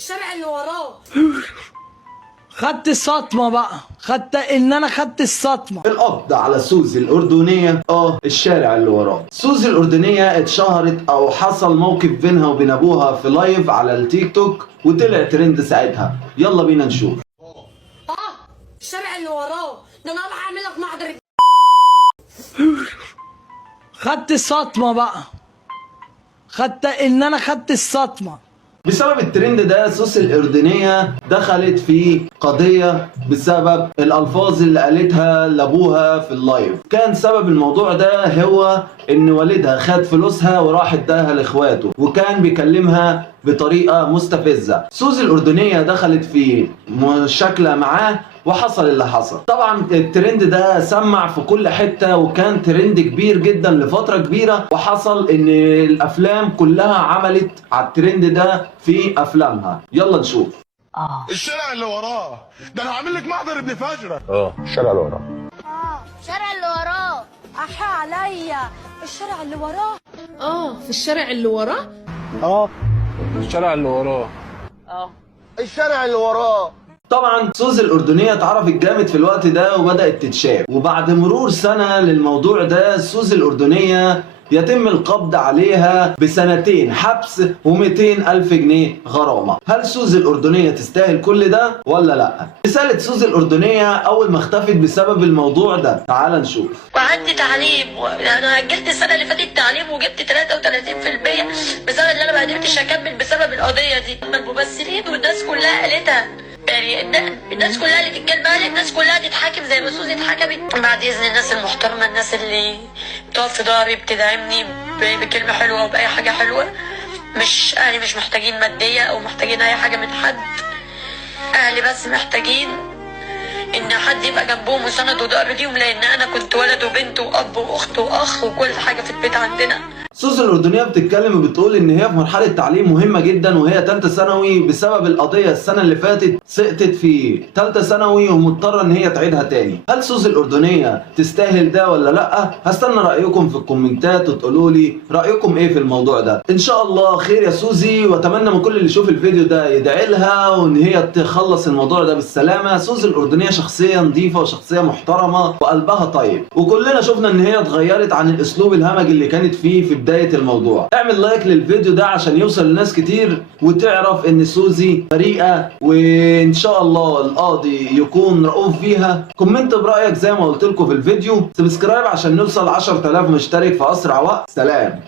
الشارع اللي وراه. خدت الصدمة بقى، خدت الصدمة. القبض على سوزي الأردنية الشارع اللي وراه. سوزي الأردنية اتشهرت أو حصل موقف بينها وبين أبوها في لايف على التيك توك وطلع ترند ساعتها. يلا بينا نشوف. الشارع اللي وراه ده انا راح اعمل لك محضر. خدت الصدمة بقى، خدت الصدمة. بسبب الترند ده سوسي الأردنية دخلت في قضية بسبب الألفاظ اللي قالتها لأبوها في اللايف. كان سبب الموضوع ده هو إن والدها خد فلوسها وراح اداها لإخواته وكان بيكلمها بطريقة مستفزة. سوزي الأردنية دخلت في مشاكلة معاه وحصل اللي حصل. طبعا الترند ده سمع في كل حتة وكان ترند كبير جدا لفترة كبيرة، وحصل ان الافلام كلها عملت على الترند ده في افلامها. يلا نشوف. الشارع اللي وراه ده انا هعمل لك محضر ابن فجرة. الشارع اللي وراه. الشارع اللي وراه. احا عليا. الشارع اللي وراه. في الشارع اللي وراه. الشارع اللي وراه. الشارع اللي وراه. طبعا سوزي الأردنية اتعرفت جامد في الوقت ده وبدأت تتشاف، وبعد مرور سنة للموضوع ده سوزي الأردنية يتم القبض عليها بسنتين حبس و200 ألف جنيه غرامة. هل سوزي الأردنية تستاهل كل ده ولا لأ؟ رسالة سوزي الأردنية أول ما اختفت بسبب الموضوع ده. تعال نشوف. وعندي تعليم انا اجلت السنه اللي فاتت تعليم وجبت 33% بسبب ان انا ما قدرتش اكمل بسبب القضيه دي. الممثلين والناس كلها قالتها، يعني الناس كلها اللي تتكلم عليها، الناس كلها تتحاكم زي ما سوزي اتحكمت. بعد اذن الناس المحترمه، الناس اللي بتقف في ظهري بتدعمني بكلمه حلوه وباي حاجه حلوه. مش اهلي مش محتاجين ماديه او محتاجين اي حاجه من حد، اهلي بس محتاجين ان حد يبقى جنبهم وسند وظهر ليهم، لان انا كنت ولد وبنت واب واخت واخ وكل حاجه في البيت عندنا. سوزي الأردنية بتتكلم وبتقول إن هي في مرحلة تعليم مهمة جدا وهي تالتة ثانوي بسبب القضية السنة اللي فاتت سقطت في تالتة ثانوي ومضطرة إن هي تعيدها تاني. هل سوزي الأردنية تستاهل ده ولا لأ؟ هستنى رأيكم في الكومنتات وتقولوا لي رأيكم إيه في الموضوع ده. إن شاء الله خير يا سوزي، وأتمنى من كل اللي يشوف الفيديو ده يدعي لها وإن هي تخلص الموضوع ده بالسلامة. سوزي الأردنية شخصية نظيفة وشخصية محترمة وقلبها طيب، وكلنا شفنا إن هي اتغيرت عن الأسلوب الهمجي اللي كانت فيه في بداية الموضوع. اعمل لايك للفيديو ده عشان يوصل لناس كتير وتعرف ان سوزي بريئة وان شاء الله القاضي يكون رؤوف فيها. كومنت برأيك زي ما قلت لكم في الفيديو. سبسكرايب عشان نوصل 10,000 مشترك في اسرع وقت. سلام.